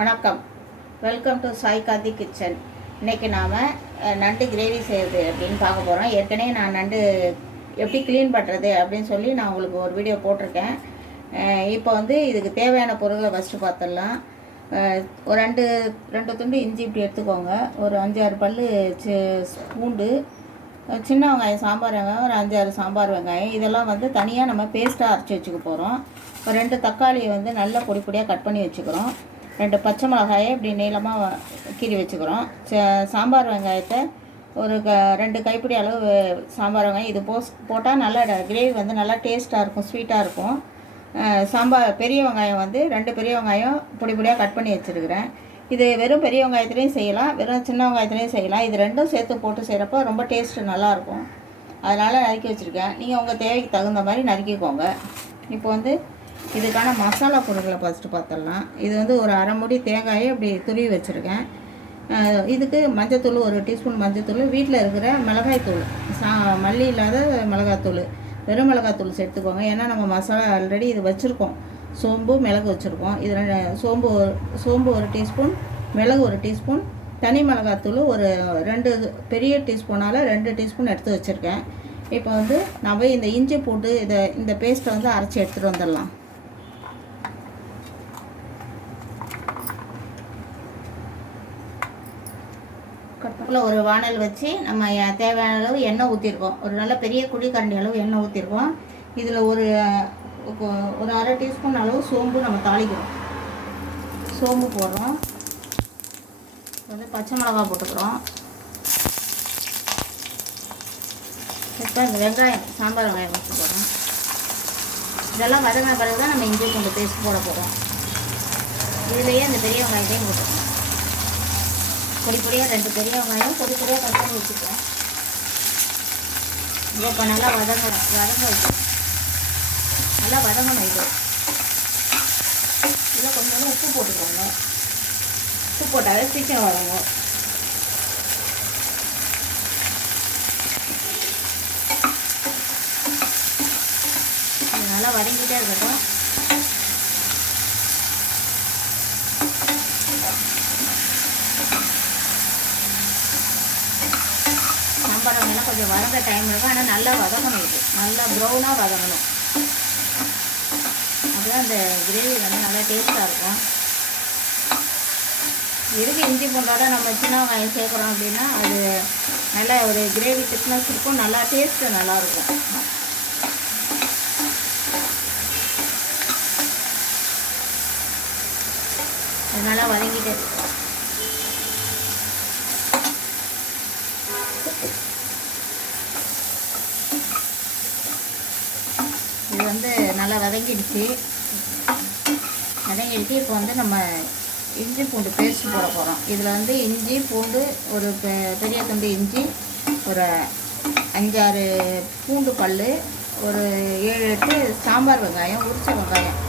வணக்கம். Welcome to Sai Karthi kitchen. இன்றைக்கி நாம் நண்டு கிரேவி செய்கிறது அப்படின்னு பார்க்க போகிறோம். ஏற்கனவே நான் நண்டு எப்படி க்ளீன் பண்ணுறது அப்படின்னு சொல்லி நான் உங்களுக்கு ஒரு வீடியோ போட்டிருக்கேன். இப்போ வந்து இதுக்கு தேவையான பொருட்களை ஃபஸ்ட்டு பார்த்துடலாம். ஒரு ரெண்டு துண்டு இஞ்சி இப்படி எடுத்துக்கோங்க. ஒரு 5-6 பல் பூண்டு, சின்ன வெங்காயம், சாம்பார் வெங்காயம், ஒரு 5-6 சாம்பார் வெங்காயம், இதெல்லாம் வந்து தனியாக நம்ம பேஸ்ட்டாக அரைச்சி வச்சுக்க போகிறோம். ஒரு 2 தக்காளியை வந்து நல்லா பொடி பொடியாக கட் பண்ணி வச்சுக்கிறோம். 2 பச்சை மிளகாயை இப்படி நீளமாக கீறி வச்சுக்கிறோம். சாம்பார் வெங்காயத்தை ஒரு 2 கைப்பிடி அளவு சாம்பார் வெங்காயம் இது போட்டால் நல்லா கிரேவி வந்து நல்லா டேஸ்ட்டாக இருக்கும், ஸ்வீட்டாக இருக்கும். பெரிய வெங்காயம் வந்து 2 பெரிய வெங்காயம் பொடி பொடியாக கட் பண்ணி வச்சுருக்கிறேன். இது வெறும் பெரிய வெங்காயத்துலேயும் செய்யலாம், வெறும் சின்ன வெங்காயத்துலேயும் செய்யலாம். இது ரெண்டும் சேர்த்து போட்டு செய்கிறப்போ ரொம்ப டேஸ்ட்டு நல்லாயிருக்கும். அதனால் நறுக்கி வச்சுருக்கேன். நீங்கள் உங்கள் தேவைக்கு தகுந்த மாதிரி நறுக்கிக்கோங்க. இப்போ வந்து இதுக்கான மசாலா பொருட்களை ஃபஸ்ட்டு பார்த்துடலாம். இது வந்து ஒரு அரை மூடி தேங்காயை அப்படி துருவி வச்சுருக்கேன். இதுக்கு மஞ்சத்தூள், 1 டீஸ்பூன் மஞ்சத்தூள், வீட்டில் இருக்கிற மிளகாய்த்தூள், மல்லி இல்லாத மிளகாத்தூள், வெறும் மிளகாத்தூள் சேர்த்துக்கோங்க. ஏன்னா நம்ம மசாலா ஆல்ரெடி இது வச்சுருக்கோம். சோம்பு, மிளகு வச்சுருக்கோம். இது சோம்பு 1 டீஸ்பூன், மிளகு 1 டீஸ்பூன், தனி மிளகாத்தூள் ஒரு 2 பெரிய டீஸ்பூனால் 2 டீஸ்பூன் எடுத்து வச்சுருக்கேன். இப்போ வந்து நம்ம இந்த இஞ்சி பூண்டு இந்த பேஸ்ட்டை வந்து அரைச்சி எடுத்துகிட்டு வந்துடலாம். ஒரு வானல் வச்சு நம்ம தேவையான அளவு எண்ணெய் ஊற்றிருக்கோம். ஒரு நல்ல பெரிய குழிக்கரண்டி அளவு எண்ணெய் ஊற்றிருக்கோம். இதில் ஒரு அரை டீஸ்பூன் அளவு சோம்பு நம்ம தாளிக்கிறோம். சோம்பு போடுறோம். வந்து பச்சை மிளகாய் போட்டுக்கிறோம். இப்போ இந்த வெங்காயம், சாம்பார் வெங்காயம் வச்சு போடுறோம். இதெல்லாம் வதங்கின பிறகு தான் நம்ம இஞ்சி பூண்டு பேஸ்ட் போட போகிறோம். இதுலேயே இந்த பெரிய வெங்காயத்தையும் போட்டுக்கணும். பொடி பொடியாக 2 பெரிய வெங்காயம் பொடி பொடியாக கட் பண்ணி வச்சுக்கிறேன். இதை இப்போ நல்லா வதங்க வைக்கணும். நல்லா வதங்கணும். இதில் கொஞ்சம் உப்பு போட்டுக்கோங்க. உப்பு போட்டாலே சீக்கிரம் வதங்கும். நல்லா வதங்கிட்டே இருக்கட்டும். சாம்பார் வெங்காயம் கொஞ்சம் வதங்க டைம் இருக்கும். ஆனால் நல்லா வதங்கணும். இது நல்லா ப்ரௌனாக வதங்கணும். அதுதான் அந்த கிரேவி வந்து நல்லா டேஸ்ட்டாக இருக்கும். எதுக்கு இஞ்சி பூண்டோட நம்ம சின்ன வெங்காயம் சேர்க்குறோம் அப்படின்னா அது நல்லா ஒரு கிரேவி திக்னஸ் இருக்கும், நல்லா டேஸ்ட்டு நல்லாயிருக்கும். அதனால வதங்கிட்டு இது வந்து நல்லா வதங்கிடுச்சு. இப்போ வந்து நம்ம இஞ்சி பூண்டு பேஸ்ட் போட போகிறோம். இதில் வந்து இஞ்சி பூண்டு, ஒரு பெரிய துண்டு இஞ்சி, ஒரு 5-6 பூண்டு பல், ஒரு 7-8 சாம்பார் வெங்காயம், உரிச்ச வெங்காயம்,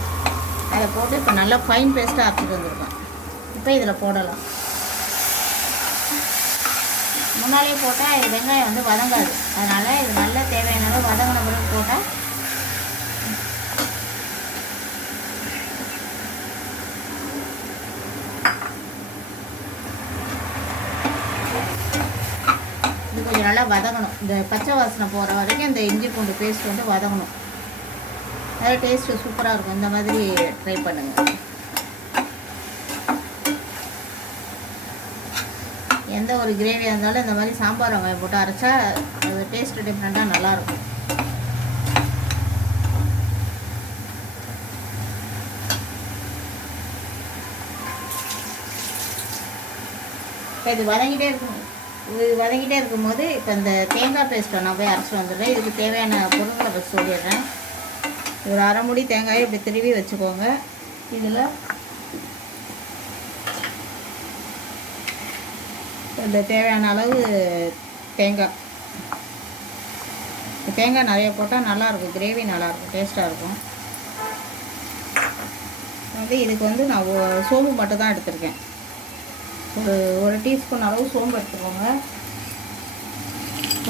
அதை போட்டு இப்போ நல்லா ஃபைன் பேஸ்ட்டாக அரைச்சிட்டு வந்துருக்கோம். இப்போ இதில் போடலாம். முன்னாலே போட்டால் வெங்காயம் வந்து வதங்காது. அதனால் இது நல்லா தேவையான அளவு வதங்கின பிறகு போட்டால் இது கொஞ்சம் நல்லா வதங்கணும். இந்த பச்சை வாசனை போகிற வரைக்கும் இந்த இஞ்சி பூண்டு பேஸ்ட் வந்து வதங்கணும். அது டேஸ்ட்டு சூப்பராக இருக்கும். இந்த மாதிரி ட்ரை பண்ணுங்கள். எந்த ஒரு கிரேவியாக இருந்தாலும் இந்த மாதிரி சாம்பார் வெங்காயம் போட்டு அரைச்சா அது டேஸ்ட்டு டிஃப்ரெண்ட்டாக நல்லாயிருக்கும். இப்போ இது வதங்கிட்டே இருக்கும்போது இப்போ இந்த தேங்காய் பேஸ்ட்டை நான் போய் அரைச்சி வந்துடுறேன். இதுக்கு தேவையான பொருட்களை ஃபஸ்ட் சொல்லிடுறேன். ஒரு அரை மூடி தேங்காயை இப்படி திருவி வச்சுக்கோங்க. இதில் இந்த தேவையான அளவு தேங்காய் நிறைய போட்டால் நல்லாயிருக்கும். கிரேவி நல்லாயிருக்கும், டேஸ்ட்டாக இருக்கும். வந்து இதுக்கு வந்து நான் சோம்பு மட்டும் தான் எடுத்திருக்கேன். ஒரு டீஸ்பூன் அளவு சோம்பு எடுத்துக்கோங்க.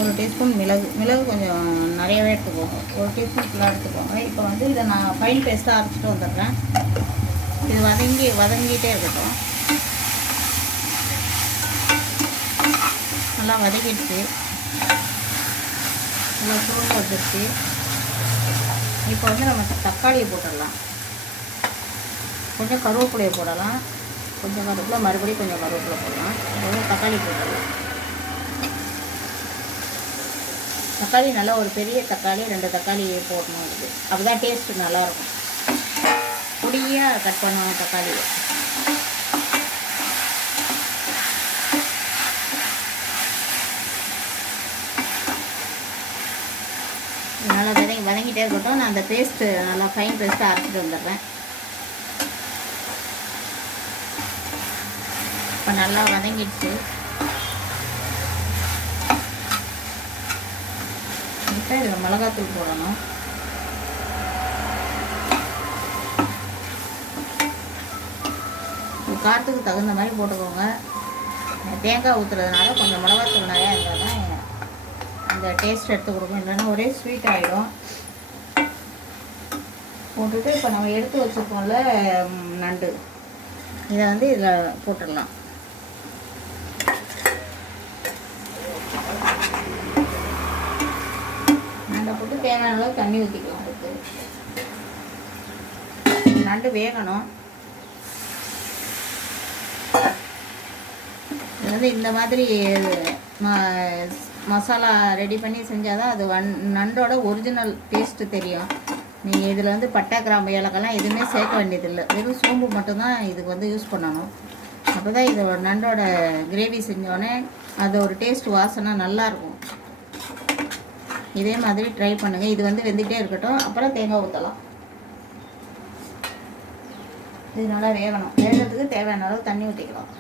1 டீஸ்பூன் மிளகு கொஞ்சம் நிறையவே எடுத்துக்கோங்க. 1 டீஸ்பூன் ஃபுல்லாக எடுத்துக்கோங்க. இப்போ வந்து இதை நான் ஃபைன் பேஸ்ட்டாக அரைச்சிட்டு வந்துடுறேன். இது வதங்கிட்டே இருக்கட்டும். நல்லா வதக்கிடுச்சு, நல்லா சூடு வந்துடுச்சு. இப்போ வந்து நம்ம தக்காளியை போட்டுடலாம். கொஞ்சம் கருவேப்பிலையை போடலாம், கொஞ்சம் கருவேப்பிலை, மறுபடியும் கொஞ்சம் கருவேப்பிலை போடலாம். அப்புறம் தக்காளி போட்டுடலாம். தக்காளி நல்லா ஒரு பெரிய தக்காளி 2 தக்காளி போடணும். இருக்குது அப்போ தான் டேஸ்ட்டு நல்லாயிருக்கும். பொடியாக கட் பண்ணணும் தக்காளியை. நல்லா வதங்கிட்டே இருக்கட்டும். நான் அந்த பேஸ்ட்டு நல்லா ஃபைன் பேஸ்ட்டாக அரைச்சிட்டு வந்துடுறேன். இப்போ நல்லா வதங்கிடுச்சு. இப்போ இதில் மிளகாத்தூள் போடணும். காரத்துக்கு தகுந்த மாதிரி போட்டுக்கோங்க. தேங்காய் ஊற்றுறதுனால கொஞ்சம் மிளகாத்தூள் நிறையா இருந்தால் தான் அந்த டேஸ்ட் எடுத்து கொடுக்கும், இல்லைன்னா ஒரே ஸ்வீட் ஆகிடும். போட்டுட்டு இப்போ நம்ம எடுத்து வச்சுருக்கோம்ல நண்டு, இதை வந்து இதில் போட்டுடலாம். நண்டை போட்டு தேவையான அளவு தண்ணி ஊற்றிக்கலாம். அதுக்கு நண்டு வேகணும். இது வந்து இந்த மாதிரி மசாலா ரெடி பண்ணி செஞ்சால் தான் அது நண்டோட ஒரிஜினல் டேஸ்ட்டு தெரியும். நீங்கள் இதில் வந்து பட்டை, கிராம்பு, ஏலக்காய்லாம் எதுவுமே சேர்க்க வேண்டியதில்லை. வெறும் சோம்பு மட்டும்தான் இதுக்கு வந்து யூஸ் பண்ணணும். அப்போ தான் இது நண்டோட கிரேவி செஞ்சோடனே அது ஒரு டேஸ்ட் வாசனை நல்லாயிருக்கும். இதே மாதிரி ட்ரை பண்ணுங்கள். இது வந்து வெந்துகிட்டே இருக்கட்டும். அப்புறம் தேங்காய் ஊற்றலாம். இது நல்லா வேகணும். வேகிறதுக்கு தேவையான அளவு தண்ணி ஊற்றிக்கலாம்.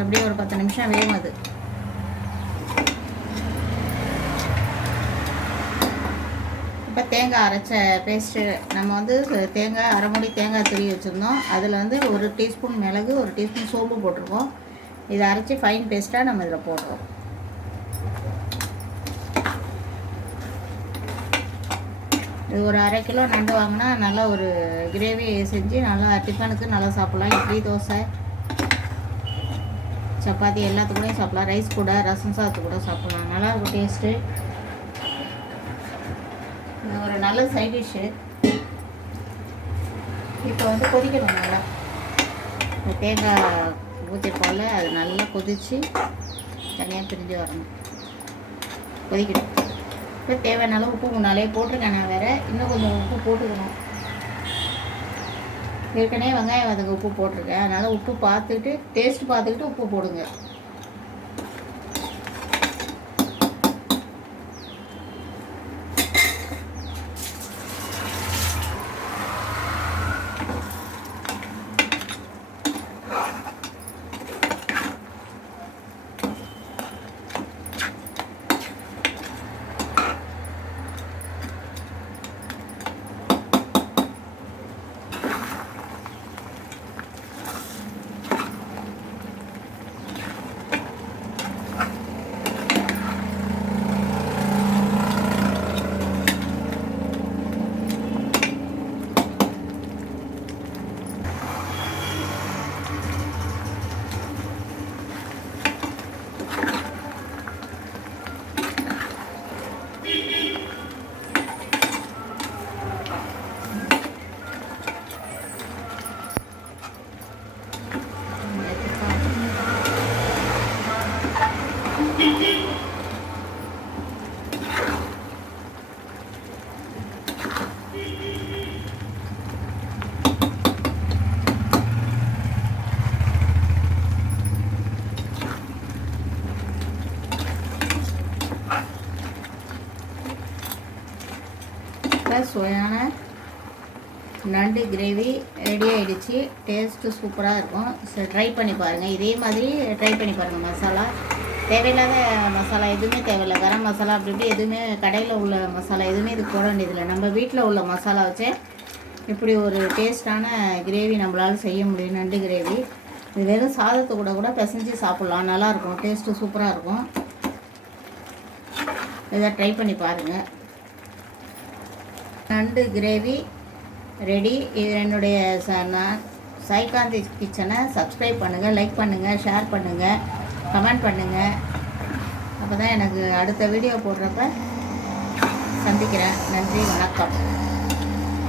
அப்படியே ஒரு 10 நிமிஷம் வேகும். அது இப்போ தேங்காய் அரைச்ச பேஸ்ட்டு நம்ம வந்து தேங்காய் அரை மூடி தேங்காய் துருவி வச்சுருந்தோம். அதில் வந்து 1 டீஸ்பூன் மிளகு, 1 டீஸ்பூன் சோம்பு போட்டிருக்கோம். இதை அரைச்சி ஃபைன் பேஸ்ட்டாக நம்ம இதில் போடுறோம். இது ஒரு 1/2 கிலோ நண்டு வாங்கினா நல்லா ஒரு கிரேவி செஞ்சு நல்லா டிஃபனுக்கு நல்லா சாப்பிட்லாம். இட்லி, தோசை, சப்பாத்தி எல்லாத்துக்கூடையும் சாப்பிட்லாம். ரைஸ் கூட, ரசம் சாதத்து கூட சாப்பிட்லாம். நல்லாயிருக்கும் டேஸ்ட்டு. ஒரு நல்ல சைட் டிஷ்ஷு. இப்போ வந்து கொதிக்கணும். நல்லா இந்த தேங்காய் ஊற்றிருக்கோம்ல, அது நல்லா கொதித்து தனியாக பிரிஞ்சு வரணும். கொதிக்கணும். இப்போ தேவையான அளவு உப்பு முன்னாலே போட்டிருக்கேன். நான் வேறு இன்னும் கொஞ்சம் உப்பு போட்டுக்கணும். ஏற்கனவே வெங்காயம் வதங்க உப்பு போட்டிருக்கேன். அதனால் உப்பு பார்த்துக்கிட்டு, டேஸ்ட் பார்த்துக்கிட்டு உப்பு போடுங்க. சுவையான நண்டு கிரேவி ரெடி ஆகிடுச்சு. டேஸ்ட்டு சூப்பராக இருக்கும். சரி, ட்ரை பண்ணி பாருங்கள். இதே மாதிரி ட்ரை பண்ணி பாருங்கள். மசாலா தேவையில்லாத மசாலா எதுவுமே தேவையில்லை. கரம் மசாலா அப்படி இப்படி எதுவுமே கடையில் உள்ள மசாலா எதுவுமே இதுக்கு போட வேண்டியதில்லை. நம்ம வீட்டில் உள்ள மசாலா வச்சு இப்படி ஒரு டேஸ்ட்டான கிரேவி நம்மளால் செய்ய முடியும். நண்டு கிரேவி இது வெறும் சாதத்தை கூட பிசைஞ்சு சாப்பிட்லாம். நல்லாயிருக்கும். டேஸ்ட்டு சூப்பராக இருக்கும். இதை ட்ரை பண்ணி பாருங்கள். நண்டு கிரேவி ரெடி. இது என்னுடைய நான் சாய்காந்தி கிச்சனை சப்ஸ்கிரைப் பண்ணுங்கள், லைக் பண்ணுங்கள், ஷேர் பண்ணுங்கள், கமெண்ட் பண்ணுங்கள். அப்போ தான் எனக்கு அடுத்த வீடியோ போடுறப்ப சந்திக்கிறேன். நன்றி, வணக்கம்.